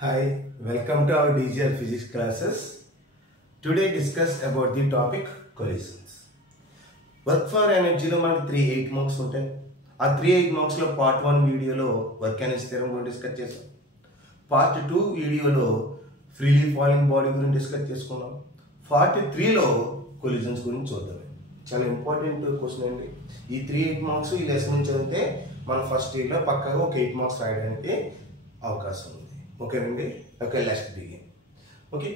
Hi, welcome to our DGR physics classes. Today discuss about the topic collisions. Work for energy లో మనకి 3-8 marks ఉంటాయి. ఆ 3-8 marks లో part 1 వీడియోలో work energy theorem గురించి discuss చేసాం. పార్ట్ 2 వీడియోలో ఫ్రీలీ ఫాలింగ్ బాడీ గురించి డిస్కస్ చేసుకున్నాం. పార్ట్ 3 లో కొలిజన్స్ గురించి చూద్దాం. చాలా ఇంపార్టెంట్ క్వశ్చన్ అండి. ఈ 3-8 మార్క్స్ ఈ లెసన్ నుంచి చదివితే మన ఫస్ట్ ఇయర్ లో పక్కగా ఒక 8 మార్క్స్ రాయడానికి అవకాశం ఉంది. ఓకేనండి. Okay, let's begin. Okay,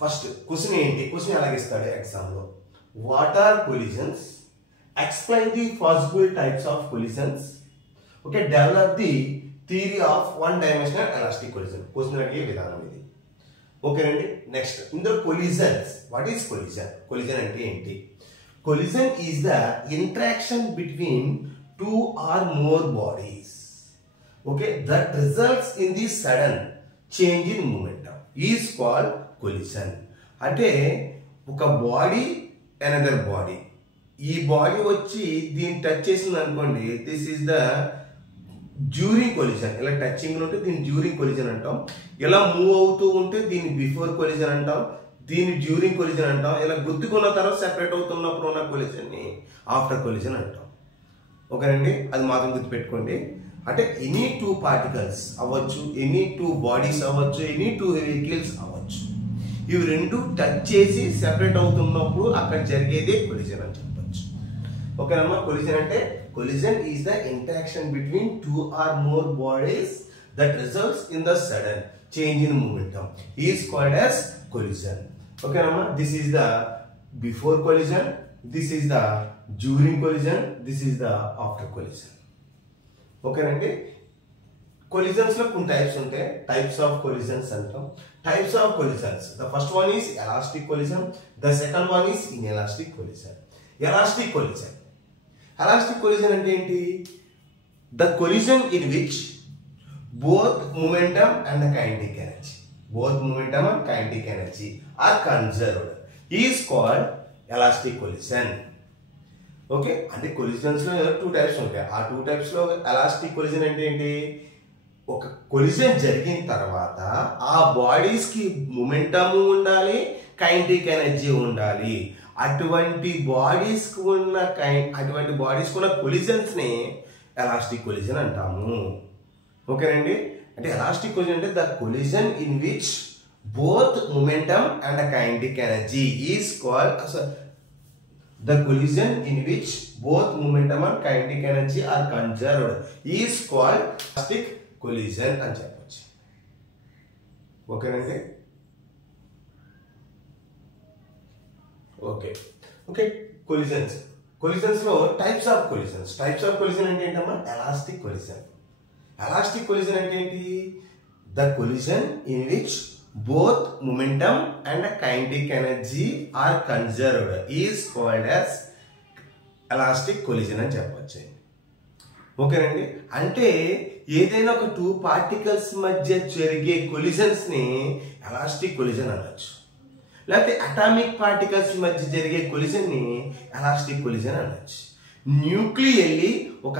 first question ఏంటి? క్వశ్చన్ ఎలాగ ఇస్తాడు ఎగ్జామ్ లో? What are collisions? Explain the possible types of collisions. Okay, develop the theory of one dimensional elastic collision. Question అడిగే విధానం ఇది. ఓకేనండి. నెక్స్ట్, ఇందులో collisions. What is collision? Collision అంటే ఏంటి? Collision is the interaction between two or more bodies, okay, that results in the sudden change in momentum is called collision. అంటే ఒక body another body, ఈ బాడీ వచ్చి దీన్ని touch చేసింది అనుకోండి, this is the during collision. ఇలా touching ఉంటే దీన్ని డ్యూరింగ్ కొలిజన్ అంటాం. ఇలా మూవ్ అవుతూ ఉంటే దీన్ని బిఫోర్ కొలిజన్ అంటాం, దీన్ని డ్యూరింగ్ కొలిజన్ అంటాం. ఇలా గుద్దుకున్న తర్వాత సెపరేట్ అవుతున్నప్పుడు ఉన్న కొలిజన్ ని ఆఫ్టర్ కొలిజన్ అంటాం. ఓకేనండి, అది మాత్రం గుర్తుపెట్టుకోండి. అంటే ఎనీ టూ పార్టికల్స్ అవ్వచ్చు, ఎనీ టూ బాడీస్ అవ్వచ్చు, ఎనీ టూ వెహికల్స్ అవ్వచ్చు, ఇవి రెండు టచ్ చేసి సెపరేట్ అవుతున్నప్పుడు అక్కడ జరిగేదే కొలిజన్ అని చెప్పచ్చు. ఓకేనమ్మా. కొలిజన్ అంటే, collision is the interaction between two or more bodies that results in the sudden change in momentum is called as collision. ఓకేనమ్మా. This is the before collision, this is the during collision, this is the after collision. ఓకేనండి. Collisions లో కొన్ని types ఉంటాయి. Types of collisions అంటాం. Types of collisions, the first one is elastic collision, the second one is inelastic collision. Elastic collision. Elastic collision అంటే ఏంటి? The collision in which both momentum and the kinetic energy, both momentum and kinetic energy are conserved is called elastic collision. Okay, అంటే collisions లో two types ఉంటాయి. ఆ two types లో elastic collision అంటే ఏంటి? ఒక కొలిజన్ జరిగిన తర్వాత ఆ బాడీస్ కి మొమెంటమ్ ఉండాలి, కైనెటిక్ ఎనర్జీ ఉండాలి. అటువంటి బాడీస్ కు ఉన్న కొలిజన్స్ ని ఎలాస్టిక్ కొలిజన్ అంటాము. ఓకేనండి. అంటే ఎలాస్టిక్ కొలిజన్ అంటే the collision in which both momentum and the kinetic energy is called the collision in which both momentum and kinetic energy are conserved is called elastic collision అని చెప్పొచ్చు. ఓకేనండి. Okay okay collisions. Collisions లో types of collisions. Types of collision అంటే ఏంటమ్మా? Elastic collision. Elastic collision అంటే ఏంటి? The collision in which both momentum and kinetic energy are conserved is called as elastic collision అని చెప్పొచ్చు. ఓకేనండి. అంటే ఏదైనా ఒక టూ పార్టికల్స్ మధ్య జరిగే కొలిజన్స్ ని ఎలాస్టిక్ కొలిజన్ అనొచ్చు. లేకపోతే అటామిక్ పార్టికల్స్ మధ్య జరిగే కొలిజన్ ని ఎలాస్టిక్ కొలిజన్ అనొచ్చు. న్యూక్లియస్ వెళ్ళి ఒక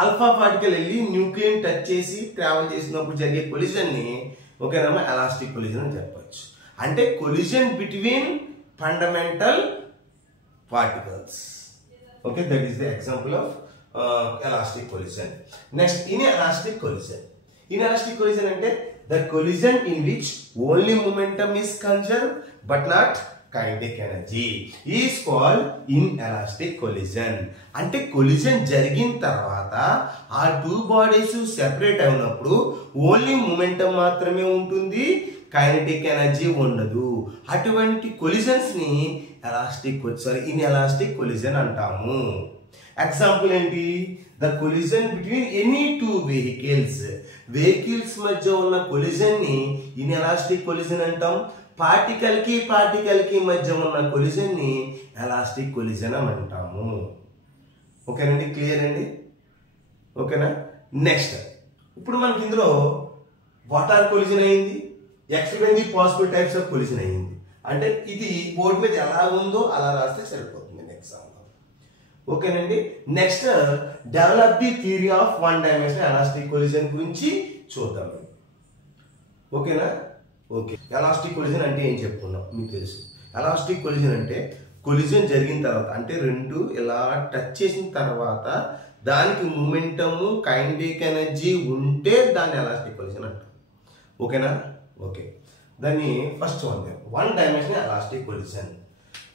ఆల్ఫా పార్టికల్ వెళ్ళి న్యూక్లియస్ టచ్ చేసి ట్రావెల్ చేసినప్పుడు జరిగే కొలిజన్ ని ఓకేనమ్మా ఎలాస్టిక్ కొలిజన్ అని చెప్పొచ్చు. అంటే collision between fundamental particles. Okay, that is the example of elastic collision. Next, inelastic collision. Inelastic collision అంటే the collision in which only momentum is conserve but not kinetic energy is called inelastic collision. అంటే collision జరిగిన తర్వాత ఆ two bodies separate అయినప్పుడు only momentum మాత్రమే ఉంటుంది, kinetic energy ఉండదు. అటువంటి కొలిజన్స్ ని ఇన్ఎలాస్టిక్ కొలిజన్ అంటాము. ఎగ్జాంపుల్ ఏంటి? The collision between any two vehicles. Vehicles మధ్య ఉన్న కొలిజన్ ని ఇన్ఎలాస్టిక్ కొలిజన్ అంటాం. పార్టికల్ కి మధ్య ఉన్న కొలిజన్ ని ఎలాస్టిక్ కొలిజన్ అంటాము. ఓకేనండి, క్లియర్ అండి? ఓకేనా. నెక్స్ట్, ఇప్పుడు మనకి ఇందులో వాట్ ఆర్ కొలిజన్ అయింది, explain the possible types of collision అయింది. అంటే ఇది బోర్డు మీద ఎలా ఉందో అలా రాస్తే సరిపోతుంది ఎగ్జామ్ లో. ఓకేనండి. Next, develop the theory of one dimensional elastic collision గురించి చూద్దాం. ఓకేనా? ఓకే. ఎలాస్టిక్ కొలిజన్ అంటే ఏం చెప్పుకున్నాం మీకు తెలుసు. ఎలాస్టిక్ కొలిజన్ అంటే కొలిజన్ జరిగిన తర్వాత అంటే రెండు ఇలా టచ్ చేసిన తర్వాత దానికి మూమెంటము కైనెటిక్ ఎనర్జీ ఉంటే దాన్ని ఎలాస్టిక్ కొలిజన్ అంటాం. ఓకేనా? ఓకే. దాన్ని first one dimensional elastic collision.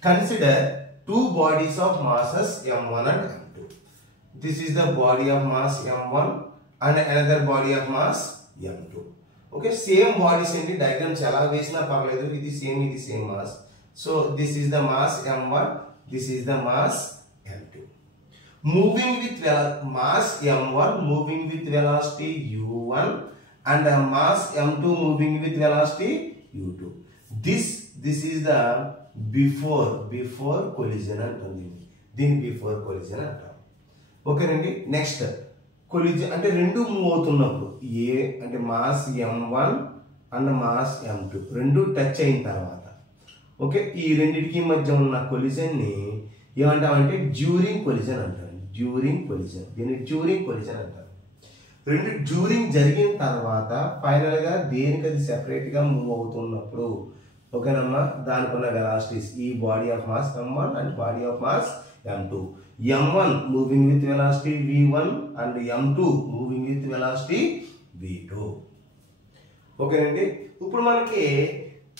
Consider two bodies of masses m1 and m2. This is the body of mass m1 and another body of mass m2. Okay, same bodies in the diagrams ela vesina paraledu, idi same mass. So this is the mass m1, this is the mass m2. Moving with mass m1 moving with velocity u1 and mass m2 moving with velocity u2. This is the before collision అంటుంది. దీని before collision అంటాం. ఓకేనండి. Next collision అంటే రెండు move అవుతున్నప్పుడు ఏ అంటే mass m1 and mass m2 రెండు touch అయిన తర్వాత ఓకే ఈ రెండిటికి మధ్య ఉన్న కొలిజన్ని ఏమంటామంటే డ్యూరింగ్ కొలిజన్ అంటారు. డ్యూరింగ్ కొలిజన్, దీన్ని డ్యూరింగ్ కొలిజన్ అంటారు. రెండు డ్యూరింగ్ జరిగిన తర్వాత ఫైనల్ గా దేనికి అది సెపరేట్ గా మూవ్ అవుతున్నప్పుడు ఓకేనమ్మా దానికి ఉన్న వెలాసిటీస్ ఈ body of mass m1 and body of mass m2. m1 moving with velocity v1 and m2 moving with velocity v2. ఓకేనండి. ఇప్పుడు మనకి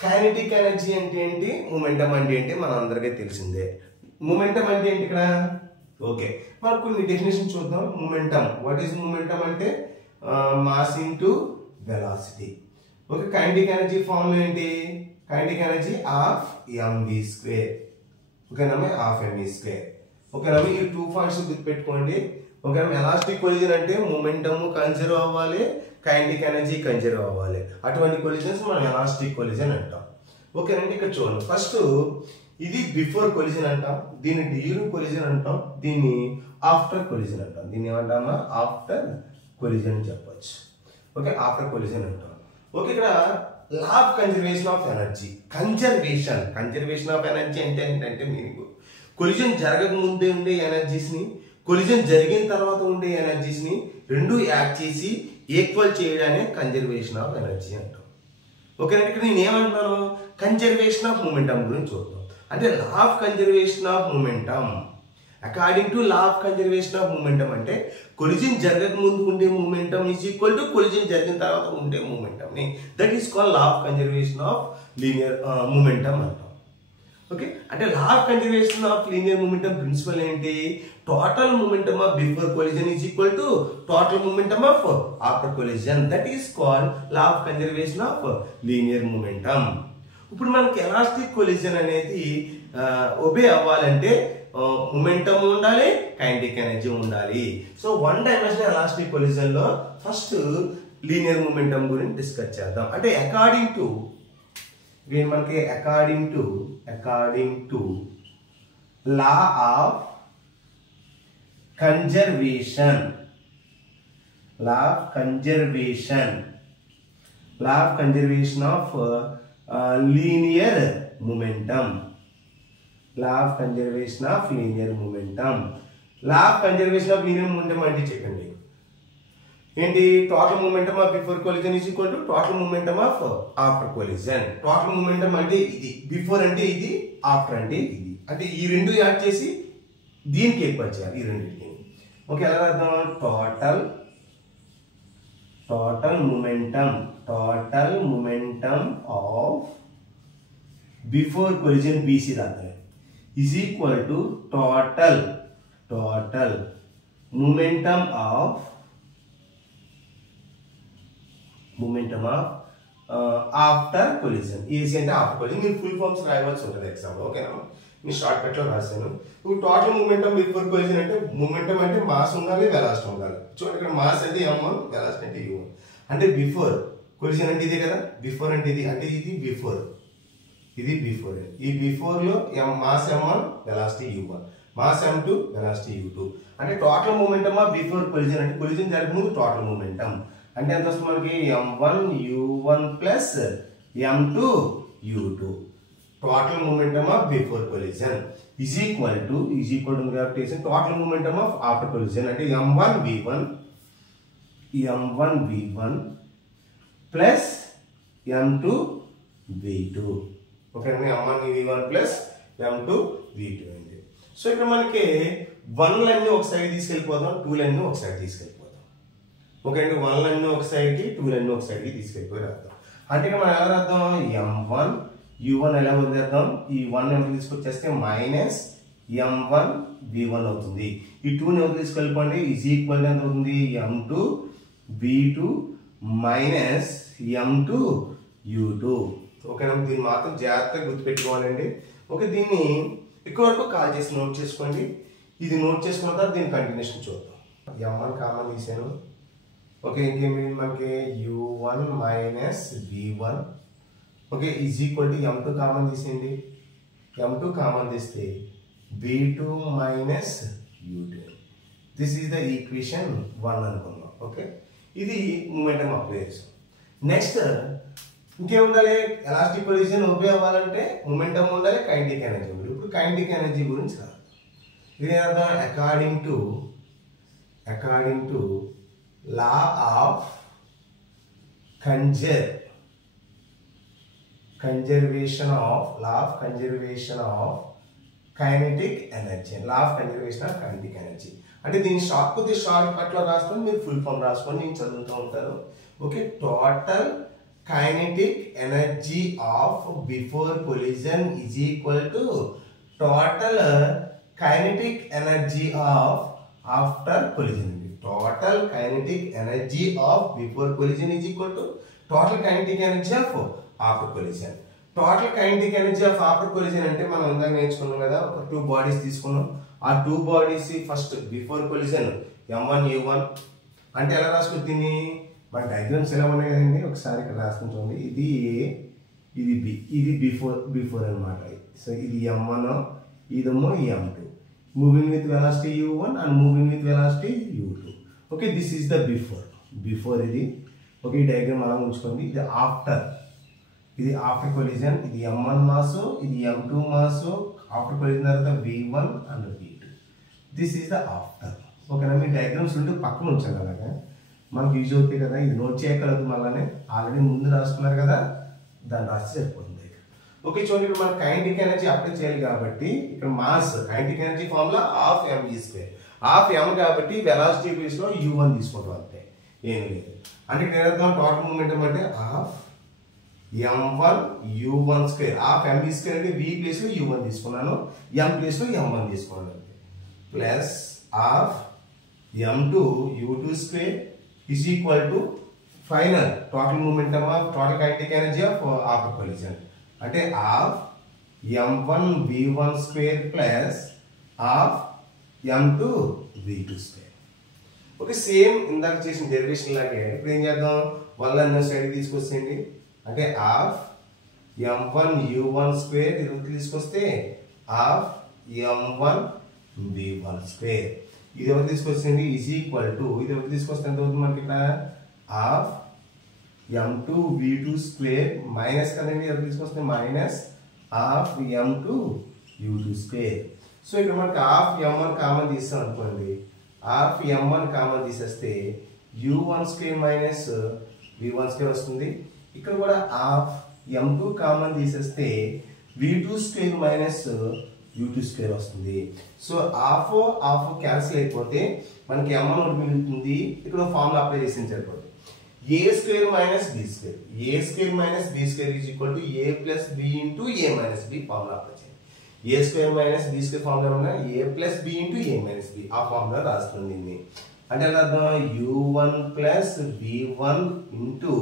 కైనెటిక్ ఎనర్జీ అంటే ఏంటి, మూమెంటం అంటే ఏంటి మన అందరికీ తెలిసిందే. మూమెంటం అంటే ఏంటి ఇక్కడ? ఓకే, మనకు కొన్ని డెఫినేషన్ చూద్దాం. మూమెంటం, వాట్ ఈస్ మూమెంటం అంటే mass into velocity. Okay, kinetic energy formula ఏంటి? Kinetic energy half mv square. ఓకేనమ్మా, ఆఫ్ mv స్క్వేర్. ఓకేనమ్మా, ఈ 2 పాయింట్స్ గుర్తుపెట్టుకోండి. ఓకేనమ్మా, ఎలాస్టిక్ కొలిజన్ అంటే మూమెంటమ్ కన్సర్వ్ అవ్వాలి, కైనెటిక్ ఎనర్జీ కన్సర్వ్ అవ్వాలి. అటువంటి కొలిజన్స్ మనం ఎలాస్టిక్ కొలిజన్ అంటాం. ఓకేనండి. ఇక్కడ చూడండి, ఫస్ట్ ఇది బిఫోర్ కొలిజన్ అంటాం, దీన్ని డ్యూరింగ్ కొలిజన్ అంటాం, దీన్ని ఆఫ్టర్ కొలిజన్ అంటాం. దీన్ని ఏమంటామా? ఆఫ్టర్ కొలిజన్ అని చెప్పొచ్చు. ఓకే, ఆఫ్టర్ కొలిజన్ అంటాం. ఓకే, ఇక్కడ లా of conservation of energy. Conservation of energy అంటే ఏంటంటే మీకు కొలిజన్ జరగక ముందే ఉండే ఎనర్జీస్ ని కొలిజన్ జరిగిన తర్వాత ఉండే ఎనర్జీస్ ని రెండు యాడ్ చేసి ఈక్వల్ చేయడాన్ని కన్జర్వేషన్ ఆఫ్ ఎనర్జీ అంటాం. ఓకేనండి. ఇక్కడ నేను ఏమంటున్నాను? కన్జర్వేషన్ ఆఫ్ మూమెంటం గురించి చూద్దాం. అంటే law of conservation of momentum according to law of conservation of momentum అంటే కొలిజన్ జరగక ముందు ఉండే momentum is equal to collision జరిగిన తర్వాత ఉండే మూమెంటం ని that is called law of conservation of linear momentum అంటాం. ఓకే, అంటే law of conservation of linear momentum principle ఏంటి? Total momentum of before collision is equal to total momentum of after collision. That is called law of conservation of linear momentum. ఇప్పుడు మనకి elastic collision అనేది obey అవ్వాలంటే momentum ఉండాలి, kinetic energy ఉండాలి. So one dimensional elastic collision లో first linear momentum గురించి discuss చేద్దాం. అంటే according to law of conservation of linear momentum. Law of conservation of linear momentum అంటే చెప్పండి ఏంటి? Total momentum of before collision is equal to total momentum of after collision. Total momentum అంటే ఇది, before అంటే ఇది, after అంటే ఇది. అంటే ఈ రెండు యాడ్ చేసి దీనికి ఈక్వల్ చేయాలి ఈ రెండింటిని. ఓకే, ఎలా రాద్దాం? Total momentum of before collision BC రాద్దాం is equal to total momentum of after collision. AC అంటే after collision. మీరు ఫుల్ ఫార్మ్స్ రాయవలసి ఉంటుంది ఎగ్జామ్ లో. ఓకేనా, నేను షార్ట్ కట్ లో రాశాను. ఇప్పుడు టోటల్ మూమెంటం బిఫోర్ కొలిజన్ అంటే మూమెంటం అంటే మాస్ ఉండాలి, వెలాసిటీ ఉండాలి. చూడండి, ఇక్కడ మాస్ అంటే m1, వెలాసిటీ అంటే u1. అంటే బిఫోర్ కొలిజన్ అంటే ఇదే కదా, బిఫోర్ అంటే ఇది, అంటే ఇది బిఫోర్, ఇది బిఫోర్. ఈ బిఫోర్ లో mass m1 velocity u1, mass m2 velocity u2. అంటే total momentum of before collision అంటే కొలిజన్ జరగకముందు టోటల్ మూమెంటం అంటే ఎంత వస్తుంది మనకి? m1 u1 plus m2 u2. Total momentum of before collision is equal to total momentum of after collision అంటే m1 v1 plus m2 v2 ఓకేనండి m1 v1 plus m2 v2 అయింది. So ఇక్కడ మనకి 1 లన్నీ ఒక సైడ్ తీసుకెళ్ళిపోదాం, 2 లన్నీ ఒక సైడ్ తీసుకెళ్ళిపోదాం. ఓకే అండి, 1 లన్నీ ఒక సైడ్కి 2 లన్నీ ఒక సైడ్కి తీసుకెళ్ళిపోయి రాద్దాం. అంటే ఇక్కడ మనం ఎలా రాద్దాం, m1 u1 ఎలా వదిలేద్దాం, ఈ 1 ఎంత తీసుకొచ్చేస్తే మైనస్ m1 v1 అవుతుంది. ఈ 2 ఎంత తీసుకెళ్ళిపోండి ఈజ్ ఈక్వల్ ఎంత అవుతుంది, m2 v2 minus m2 u2. ఓకేనా, దీన్ని మాత్రం జాగ్రత్తగా గుర్తుపెట్టుకోవాలండి. ఓకే, దీన్ని ఇక్కడ వరకు కాల్ చేసి నోట్ చేసుకోండి. ఇది నోట్ చేసుకున్న తర్వాత దీని కంటిన్యూషన్ చూద్దాం. m1 కామన్ తీసాను. ఓకే, ఇంకేమి మనకి u1 minus v1 okay is equal to m2 common తీసేయండి. m2 కామన్ తీస్తే v2 minus u2. This is the equation 1 అనుకున్నాం. ఓకే, ఇది మూమెంటం అప్లై చేసాం. నెక్స్ట్ ఇంకేముండాలి, ఎలాస్టిక్ కొలిజన్ ఒబే అవ్వాలంటే మూమెంటం ఉండాలి, కైనెటిక్ ఎనర్జీ ఉండాలి. ఇప్పుడు కైనెటిక్ ఎనర్జీ గురించి రాదు. ఇది అర్థం according to law of conservation of kinetic energy. అంటే దీన్ని షార్ట్ కట్ లో రాసుకొని మీరు ఫుల్ ఫామ్ రాసుకొని నేను చదువుతూ ఉంటాను. Okay, total kinetic energy of before collision is equal to total kinetic energy of after collision. Total kinetic energy of before collision is equal to total kinetic energy of after collision. Total kinetic energy of after collision అంటే మనం ఇందాక నేర్చుకున్నాం కదా, ఒక 2 bodies తీసుకున్నాం. ఆ 2 bodies first before collision m1 u1 అంటే ఎలా రాసుకోవచ్చు దీన్ని, మన డయాగ్రామ్స్ ఎలా ఉన్నాయి కదండి, ఒకసారి ఇక్కడ రాసుకుని చూడండి. ఇది ఏ, ఇది బి, ఇది బిఫోర్ అనమాట. సో ఇది m1, ఇదేమో m2, moving with velocity u1 and moving with velocity u2. Okay, this is the before ఇది. ఓకే, ఈ డయాగ్రామ్ అలా ఉంచుకోండి. ఇది ఆఫ్టర్ కొలిజన్, ఇది m1 మాస్, ఇది m2 మాస్. ఆఫ్టర్ కొలిజన్ తర్వాత v1 and v2. This is the after. ఓకేనా, మీ diagrams ఉంటే పక్కన ఉంచండి, అలాగా మనకు యూజ్ అవుతాయి కదా. ఇది నోట్ చేయగలదు, మళ్ళీ ఆల్రెడీ ముందు రాసుకున్నారు కదా, దాన్ని రాసి సరిపోతుంది. ఓకే, చూడండి, ఇప్పుడు మనం కైనెటిక్ ఎనర్జీ అప్లై చేయాలి కాబట్టి ఇక్కడ mass kinetic energy formula half mv². Half m కాబట్టి వెలాసిటీ ప్లేస్ లో u1 తీసుకుంటాం, అంతే, ఏం లేదు. అంటే ఇక్కడ ఏదైనా టోటల్ మూమెంటం అంటే half m1 u1². Half mv² అంటే v ప్లేస్ లో u1 తీసుకున్నాను, m ప్లేస్ లో m1 తీసుకున్నాను, plus half m2 u2² is equal to final total momentum of total kinetic energy of after collision. అంటే half m1 v1² plus half m2 v2². Okay, same ఇందాక చేసిన derivation లాగే ఇప్పుడు ఏం చేద్దాం, 1 అన్న సైడ్ తీసుకొచ్చేయండి. అంటే half m1 u1² ఇది తీసుకొస్తే half m1 v1². ఇది ఎవరు తీసుకొచ్చింది ఈజ్ ఈక్వల్ టు, ఇది ఎవరు తీసుకొస్తే ఎంత అవుతుంది మనకి ఇక్కడ, హాఫ్ m2 v2² మైనస్ కదండి, ఎవరు తీసుకొస్తే minus half m2 u2². So ఇక్కడ మనకి హాఫ్ m1 కామన్ తీస్తాం అనుకోండి, హాఫ్ m1 కామన్ తీసేస్తే u1² మైనస్ v1² వస్తుంది. ఇక్కడ కూడా హాఫ్ m2 కామన్ తీసేస్తే v2² మైనస్ u2² వస్తుంది. సో హాఫ్ క్యాన్సిల్ అయిపోతే మనకి m1 ఒకటి మిగులుతుంది. ఇక్కడ ఫార్ములా అప్లై చేసి సరిపోతుంది, a² minus b². a² minus b² is equal to a plus b into a minus b. Formula apply చేయండి. a² మైనస్ b² ఫార్ములా ఏమన్నా a plus b into a minus b. ఆ formula రాస్తుంది. అంటే ఎలా అర్థం, u1 plus v1 into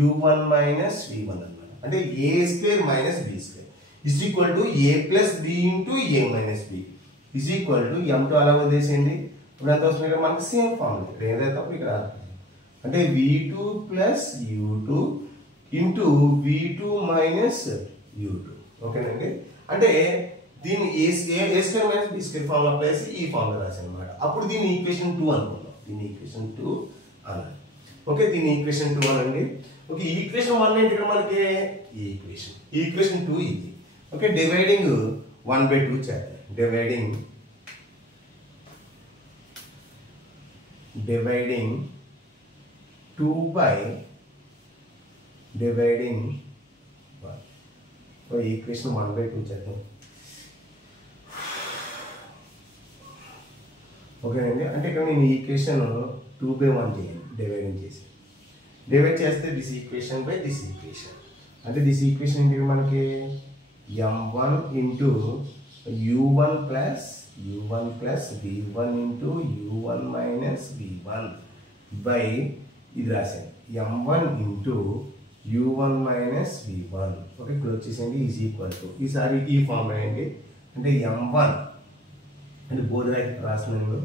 u1 minus v1 అన్నమాట. అంటే a² minus b² is equal to a plus b into a minus b is equal to m2 అలా వదిలేసేయండి. ఇప్పుడు ఎంత వస్తుంది ఇక్కడ మనకి సేమ్ ఫార్ములా, ఇక్కడ ఏదైతే తప్ప ఇక్కడ అంటే v2 plus u2 into v2 minus u2. ఓకేనండి, అంటే దీన్ని a² minus b² formula apply చేసి ఈ ఫార్ములా రాశాను అనమాట. అప్పుడు దీన్ని ఈక్వేషన్ 2 అనుకుందాం. దీన్ని ఈక్వేషన్ 2 అనండి. ఓకే, దీన్ని ఈక్వేషన్ 2 అనండి. ఓకే, ఈక్వేషన్ 1 ఏంటి ఇక్కడ మనకి, ఈక్వేషన్ 2 ఇది. ఓకే, డివైడింగ్ 1/2 చేద్దాం. Dividing 2/2 dividing 1. ఈక్వేషన్ 1/2 చేద్దాం. ఓకేనండి. అంటే ఇక్కడ నేను ఈక్వేషన్ 2/1 చేయాలి, డివైడింగ్ చేసి. డివైడ్ చేస్తే this equation by this equation. అంటే దిస్ ఈక్వేషన్ ఏంటి మనకి m1 into u1 plus v1 into u1 minus v1 by ఇది రాశాను m1 into u1 minus v1. Okay, ఇక్కడ వచ్చేసింది ఈజ్ ఈక్వల్ టు, ఈసారి ఈ ఫామ్ రాయండి. అంటే m1 అంటే బోధ రాస్తున్నాను,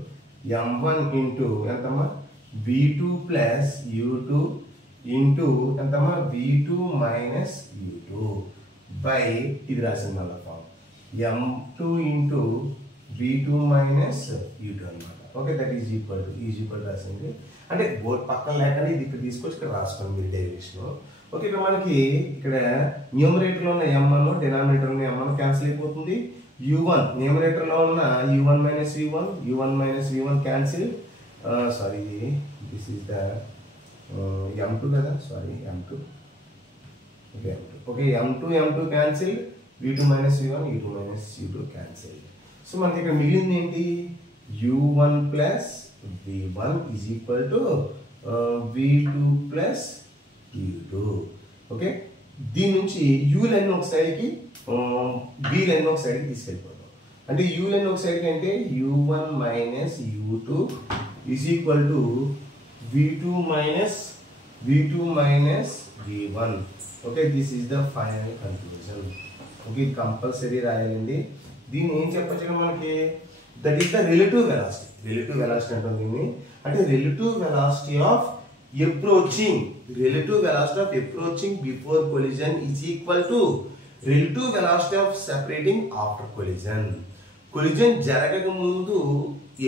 m1 ఇంటూ ఎంతమ్మా v2 ప్లస్ u2 ఇంటూ ఎంతమ్మా v2 మైనస్ u2 బై ఇది రాసింది మళ్ళీ form m2 into v2 minus u2 అనమాట. ఓకే, దట్ ఈజ్ ఈక్వల్ రాసింది. అంటే బోర్డు పక్కన లేకుండా ఇది ఇక్కడ తీసుకొచ్చి ఇక్కడ రాసుకోండి మీరు డెరివేషన్. ఓకే, ఇక్కడ మనకి ఇక్కడ న్యూమరేటర్లో ఉన్న m1 డినామినేటర్లో ఉన్న m1 క్యాన్సిల్ అయిపోతుంది. u1 న్యూమరేటర్లో ఉన్న u1 minus v1 cancel. Sorry, this is the m2 కదా, sorry m2. Okay, m2 cancel, v2 minus u2 cancel. So మనకి ఇక్కడ మిగిలింది ఏంటి, u1 plus v1 is equal to v2 plus u2. Okay, దీని నుంచి u లైన్ ఒక సైడ్కి b line ఒక సైడ్కి తీసుకెళ్ళిపోతాం. అంటే u లైన్ ఒక సైడ్కి అంటే u1 minus u2 is equal to v2 minus v1. Okay, this is the final conclusion. Okay, ఇది కంపల్సరీ రాయాలండి. దీన్ని ఏం చెప్పచ్చు మనకి, that is the relative velocity. Relative velocity అంటాం దీన్ని. అంటే relative velocity of approaching before collision is equal to relative velocity of separating after collision. Collision జరగక ముందు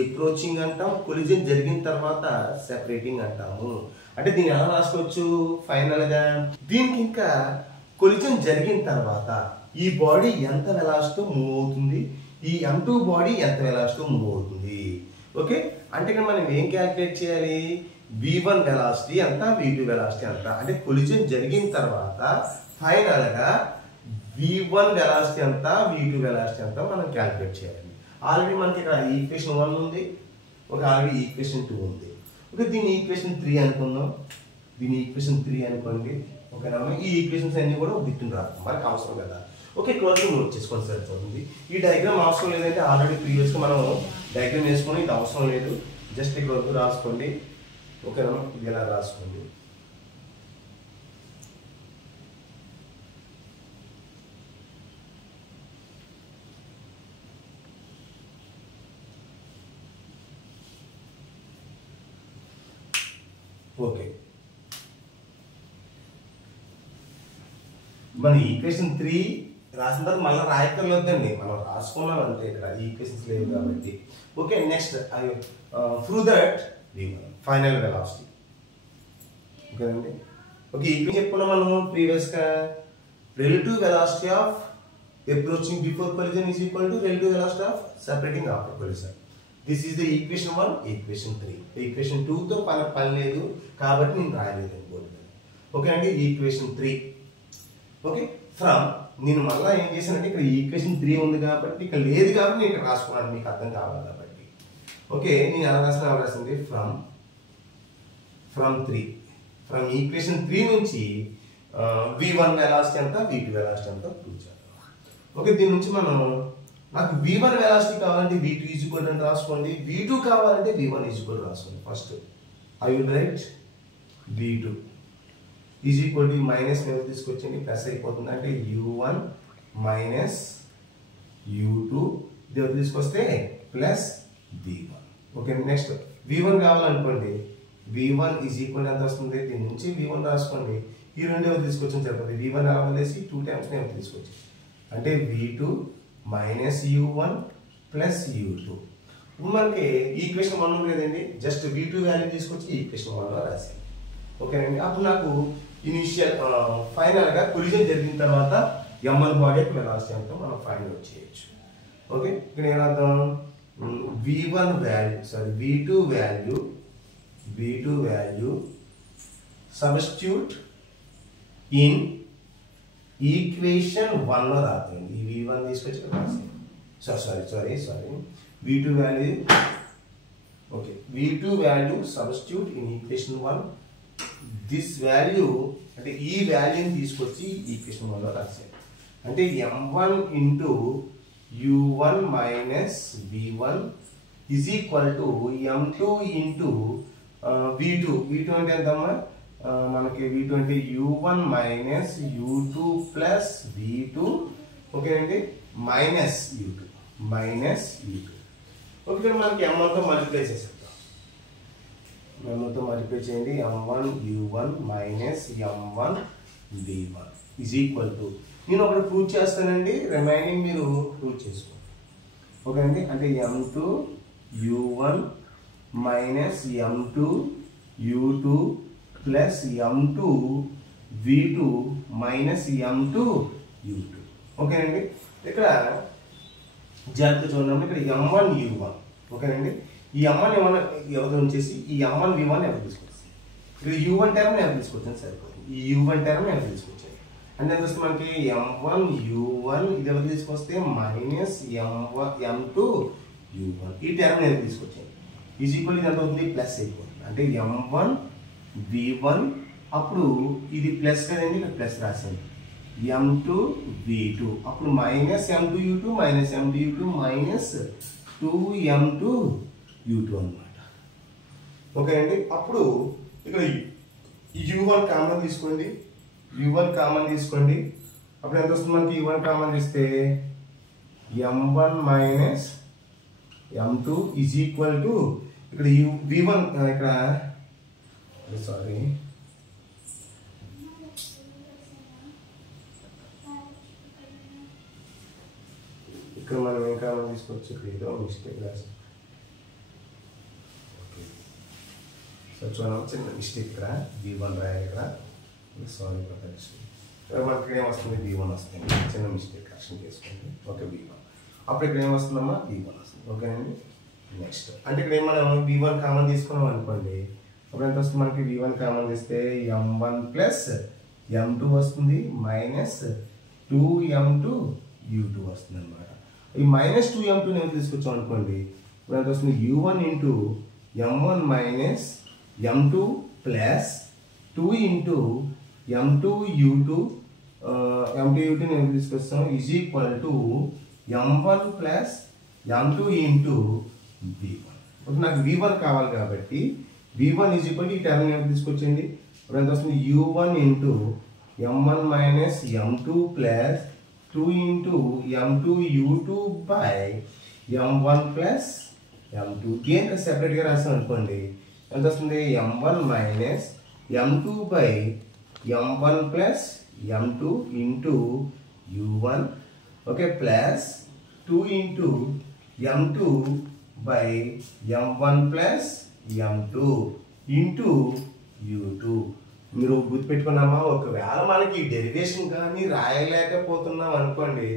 అప్రోచింగ్ అంటాం, కొలిజన్ జరిగిన తర్వాత సెపరేటింగ్ అంటాము. అంటే దీన్ని ఎలా రాసుకోవచ్చు ఫైనల్ గా, దీనికి ఇంకా కొలిజన్ జరిగిన తర్వాత ఈ బాడీ ఎంత వెలాసిటీతో మూవ్ అవుతుంది, ఈ m2 బాడీ ఎంత వెలాసిటీతో మూవ్ అవుతుంది. ఓకే, అంటే ఇక్కడ మనం ఏం క్యాలిక్యులేట్ చేయాలి, v1 వెలాసిటీ ఎంత, v2 వెలాసిటీ ఎంత. అంటే కొలిజన్ జరిగిన తర్వాత ఫైనల్ గా v1 వెలాసిటీ ఎంత, v2 వెలాసిటీ ఎంత మనం క్యాలిక్యులేట్ చేయాలి. ఆల్రెడీ మనకి ఇక్కడ ఈక్వేషన్ 1 ఉంది, ఒక ఆల్రెడీ ఈక్వేషన్ 2 ఉంది. ఓకే, దీని ఈక్వేషన్ 3 అనుకుందాం. దీని ఈక్వేషన్ 3 అనుకోండి. ఓకేనా, ఈ ఈక్వేషన్స్ అన్ని కూడా దిట్టును రాదు, మనకు అవసరం కదా. ఓకే, క్లోజ్గా నోట్ చేసుకోండి సరిపోతుంది. ఈ డయాగ్రామ్ అవసరం లేదంటే ఆల్రెడీ ప్రీవియస్గా మనం డయాగ్రామ్ వేసుకొని ఇది అవసరం లేదు, జస్ట్ ఇక్కడ వరకు రాసుకోండి. ఓకేనా, ఇది ఎలా రాసుకోండి. ఓకే, మన ఈక్వేషన్ 3 రాసిన తర్వాత మళ్ళీ రాయక్కర్లేదండి, మనం రాసుకున్నాం అంతే, ఇక్కడ ఈక్వేషన్స్ లేవు కాబట్టి. Okay, next prove that final velocity. ఓకేనండి. ఓకే, ఈక్వేషన్ చెప్పుకున్నాం మనం ప్రీవియస్గా, relative velocity of approaching before collision is equal to relative velocity of separating after collision. This is the equation 1, equation 3. Equation 2తో పని లేదు కాబట్టి నేను రాయలేదు బోర్డు. ఓకే అండి, ఈక్వేషన్ 3. ఓకే, ఫ్రమ్ నేను మళ్ళీ ఏం చేశానంటే ఇక్కడ ఈక్వేషన్ 3 ఉంది కాబట్టి ఇక్కడ లేదు కాబట్టి నేను ఇక్కడ రాసుకున్నాను, మీకు అర్థం కావాలి కాబట్టి. ఓకే, నేను ఎలా రాసింది ఫ్రమ్ ఈక్వేషన్ 3 నుంచి v1 వెలాసిటీ ఎంత, v2 వెలాసిటీ ఎంత ప్రూవ్ చేద్దాం. ఓకే, దీని నుంచి మనం నాకు v1 వెలాసిటీ కావాలంటే v2 ఈజ్ ఈక్వల్ అని రాసుకోండి, v2 కావాలంటే v1 ఈజ్ ఈక్వల్ రాసుకోండి. First I will write v2 is equal to minus మీద తీసుకొచ్చండి, ప్లస్ అయిపోతుంది. అంటే u1 మైనస్ u2 ఇది తీసుకొస్తే plus v1. Okay, next v1 కావాలనుకోండి, v1 is equal ఎంత వస్తుంది, దీని నుంచి v1 రాసుకోండి. ఈ రెండు తీసుకొచ్చిన సరిపోతుంది, v1 అలా వదిలేసి 2 టైమ్స్ నేను తీసుకొచ్చి, అంటే v2 minus u1 plus u2. మనకి ఈక్వేషన్ 1 ఉంది కదండి, జస్ట్ v2 వాల్యూ తీసుకొచ్చి ఈక్వేషన్ 1లో రాశాను. ఓకేనండి, అప్పుడు నాకు ఇనిషియల్ ఫైనల్గా కొలిజన్ జరిగిన తర్వాత m1 బాడీ యొక్క వెలాసిటీ ఎంతో మనం ఫైండ్ అవుట్ చేయొచ్చు. ఓకే, ఇక్కడ ఏమర్థం, v2 value substitute in equation 1లో రాయండి. ఈ v1 తీసుకొచ్చి sorry v2 value okay v2 value substitute in equation 1. This value అంటే ఈ వాల్యూని తీసుకొచ్చి ఈక్వేషన్ 1లో రాసేయండి. అంటే m1 into u1 minus v1 is equal to m2 into v2 అంటే ఎంతమ్మా మనకి v2 అంటే u1 minus u2 plus v2 ఓకేనండి మైనస్ u2 ఓకే మనకి m1తో మల్టిప్లై చేసేద్దాం. m1తో మల్టిప్లై చేయండి. m1 u1 minus m1 v1 is equal to నేను ఒకటి ప్రూవ్ చేస్తానండి, రిమైనింగ్ మీరు ప్రూవ్ చేసుకోండి. ఓకే అండి అంటే m2 u1 minus m2 u2 plus m2 v2 minus m2 u2. ఓకేనండి ఇక్కడ జాగ్రత్త చూడండి. ఇక్కడ m1 u1 ఓకేనండి ఈ m1 ఎవరు ఉంచేసి ఈ m1 v1 ఎవరు తీసుకొచ్చింది. ఇక్కడ u1 టర్మ్ ఎవరు తీసుకొచ్చాను సరిపోతుంది. ఈ u1 టర్మ్ ఎవరు తీసుకొచ్చాను అంటే ఎంత వస్తుంది మనకి m1 u1 ఇది ఎవరు తీసుకొస్తే మైనస్ m2 u1 ఈ టర్మ్ ఎవరు తీసుకొచ్చాను ఈజ్ ఈక్వల్ ఇది ఎంత అవుతుంది ప్లస్ అయిపోతుంది. అంటే m1 v1 అప్పుడు ఇది ప్లస్ కదండి ఇక్కడ ప్లస్ రాసింది m2 v2 అప్పుడు minus m2 u2 minus m2 u2 minus 2m2 u2 అన్నమాట. ఓకే అండి అప్పుడు ఇక్కడ u1 కామన్ తీసుకోండి. u1 కామన్ తీసుకోండి అప్పుడు ఎంత వస్తుంది మనకి u1 కామన్ తీస్తే m1 minus m2 is equal to ఇక్కడ v1 ఇక్కడ సారీ ఇక్కడ మనం ఏం కామన్ తీసుకోవచ్చు ఏదో మిస్టేక్ రాసి చూడండి చిన్న మిస్టేక్ ఇక్కడ v1 రాయాలి ఇక్కడ సారీ ఇక్కడ మనకి ఏమొస్తుంది v1 వస్తుంది చిన్న మిస్టేక్ కరెక్షన్ చేసుకోండి. ఓకే v1 అప్పుడు ఇక్కడ ఏమొస్తుందమ్మా v1 వస్తుంది. ఓకేనండి నెక్స్ట్ అంటే ఇక్కడ మనం v1 కామన్ తీసుకున్నాం అనుకోండి అప్పుడు ఎంత వస్తుంది మనకి v1 కామన్ తీస్తే m1 ప్లస్ m2 వస్తుంది మైనస్ 2m2 u2 వస్తుంది అనమాట. ఈ మైనస్ 2m2 నేను తీసుకొచ్చాం అనుకోండి ఇప్పుడు ఎంత వస్తుంది u1 into m1 minus m2 plus 2 into m2 u2 నేను తీసుకొస్తాం is equal to m1 plus m2 into v1. ఇప్పుడు నాకు v1 కావాలి కాబట్టి v1 ఈజ్ ఈక్వల్ టు ఈ టర్మ్ నేను తీసుకొచ్చింది ఇప్పుడు ఎంత వస్తుంది u1 into m1 minus m2 plus 2 into m2 u2 by m1 plus m2 దీనికి సెపరేట్గా రాసాం అనుకోండి ఎంత వస్తుంది m1 minus m2 by m1 plus m2 into u1 okay plus 2 into m2 by m1 plus m2 into u2. మీరు గుర్తుపెట్టుకున్నామా ఒకవేళ మనకి derivation కానీ రాయలేకపోతున్నాం అనుకోండి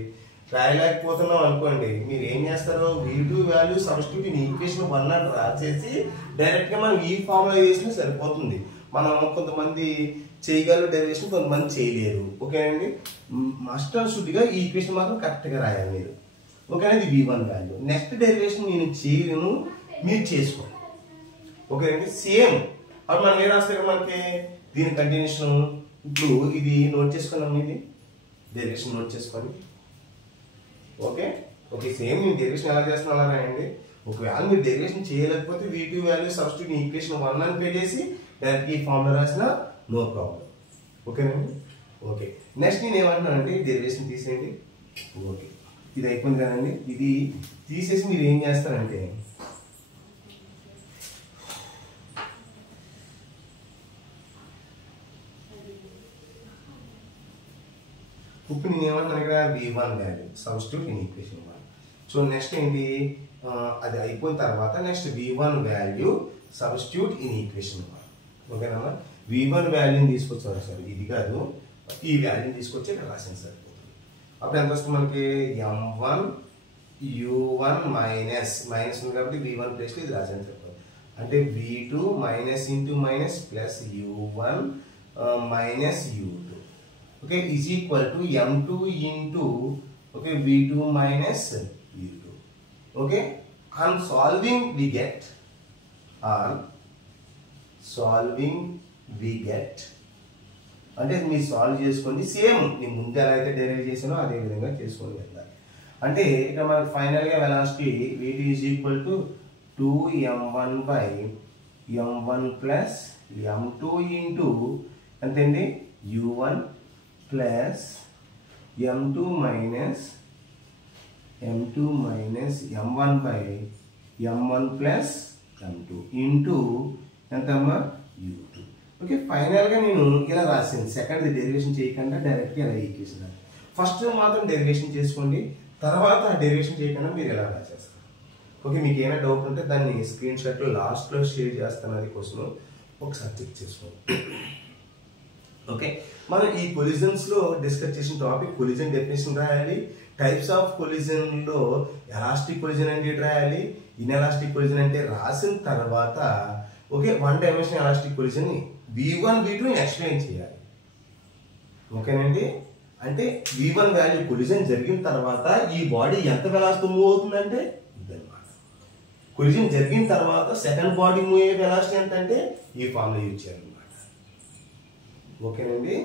మీరు ఏం చేస్తారు v2 value substitute in equation 1 అని రాసేసి డైరెక్ట్గా మనం ఈ ఫార్ములా వేసినా సరిపోతుంది. మనం కొంతమంది చేయగలరు డెరివేషన్ కొంతమంది చేయలేరు. ఓకే అండి మస్ట్ అండ్ షుడ్గా ఈ ఈక్వేషన్ మాత్రం కరెక్ట్గా రాయాలి మీరు. ఓకే ఇది v1 వాల్యూ. నెక్స్ట్ డెరివేషన్ నేను చేయను మీరు చేసుకోండి. ఓకే అండి సేమ్ అప్పుడు మనం ఏం రాస్తే మనకి దీని కంటిన్యూషన్ ఇప్పుడు ఇది నోట్ చేసుకున్నాం ఇది డెరివేషన్ నోట్ చేసుకోండి. ఓకే సేమ్ నేను డెరివేషన్ ఎలా చేస్తున్నా అలా రాయండి. ఒకవేళ మీరు డెరివేషన్ చేయలేకపోతే v2 value substitute in equation 1 అని పెట్టేసి డైరెక్ట్ ఈ ఫార్ములా రాసినా నో ప్రాబ్లం. ఓకేనండి ఓకే నెక్స్ట్ నేను ఏమంటున్నానంటే డెరివేషన్ తీసేయండి. ఓకే ఇది అయిపోయింది కదండి. ఇది తీసేసి మీరు ఏం చేస్తారంటే ఇప్పుడు నేను ఏమంటున్నాను ఇక్కడ v1 value substitute in equation 1. So next ఏంటి అది అయిపోయిన తర్వాత next v1 value substitute in equation 1. ఓకేనమ్మా v1 వాల్యూని తీసుకొచ్చారు సార్ ఇది కాదు ఈ వాల్యూని తీసుకొచ్చి ఇక్కడ రాసింది సరిపోతుంది. అప్పుడు ఎంత వస్తుంది మనకి m1 u1 మైనస్ ఉంది కాబట్టి v1 ప్లస్ ఇది రాసింది సరిపోతుంది. అంటే v2 minus into minus plus u1 minus u2 okay, is equal to m2 into, okay, v2 minus u2. Okay, on solving we get అంటే మీరు సాల్వ్ చేసుకోండి, సేమ్ నేను ముందు ఎలా అయితే డెరైవ్ చేసానో అదే విధంగా చేసుకొని వెళ్ళాలి. అంటే ఇక్కడ మనకు ఫైనల్గా velocity v2 is equal to 2m1 by m1 plus m2 into ఎంతండి u1 plus m2 minus m1 by m1 plus m2 into ఎంతమ్మా u2. ఓకే, ఫైనల్గా నేను ఇలా రాసాను. సెకండ్ డెరివేషన్ చేయకుండా డైరెక్ట్గా ఇలా ఈక్వేషన్. ఫస్ట్ మాత్రం డెరివేషన్ చేసుకోండి, తర్వాత డెరివేషన్ చేయకుండా మీరు ఎలా రాసేస్తారు. ఓకే, మీకు ఏమైనా డౌట్ ఉంటే దాన్ని స్క్రీన్ షాట్లో లాస్ట్లో షేర్ చేస్తాను, అది కోసం ఒకసారి చెక్ చేసుకోండి. ఓకే, మనం ఈ కొలిజన్స్లో డిస్కస్ చేసిన టాపిక్ కొలిజన్ డెఫినేషన్ రాయాలి, టైప్స్ ఆఫ్ కొలిజన్లో ఎలాస్టిక్ కొలిజన్ అంటే రాయాలి, ఇన్ఎలాస్టిక్ కొలిజన్ అంటే రాసిన తర్వాత ఓకే వన్ డైమెన్షన్ ఎలాస్టిక్ కొలిజన్ని v1 v2 ఎక్స్ప్లెయిన్ చేయాలి. ఓకేనండి, అంటే v1 వాల్యూ కొలిజన్ జరిగిన తర్వాత ఈ బాడీ ఎంత వెలాసిటీ మూవ్ అవుతుందంటే ఇదన్నమాట. కొలిజన్ జరిగిన తర్వాత సెకండ్ బాడీ మూవ్ అయ్యే వెలాసిటీ ఎంత అంటే ఈ ఫార్ములా యూజ్ చేయాలన్నమాట. ఓకేనండి,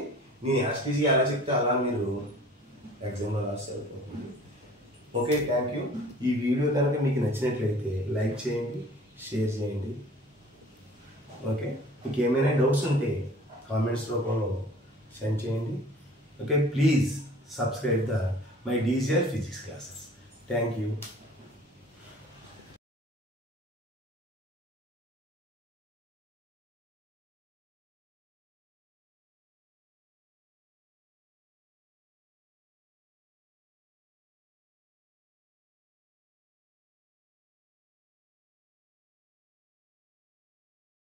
నేను ఎస్టీసీ ఎలా చెప్తే అలా మీరు ఎగ్జామ్లో రాస్తారు. Okay, thank you. ఈ వీడియో కనుక మీకు నచ్చినట్లయితే లైక్ చేయండి, షేర్ చేయండి. ఓకే, మీకు ఏమైనా డౌట్స్ ఉంటే కామెంట్స్ రూపంలో సెండ్ చేయండి. Okay, please subscribe the my DCR physics classes. Thank you.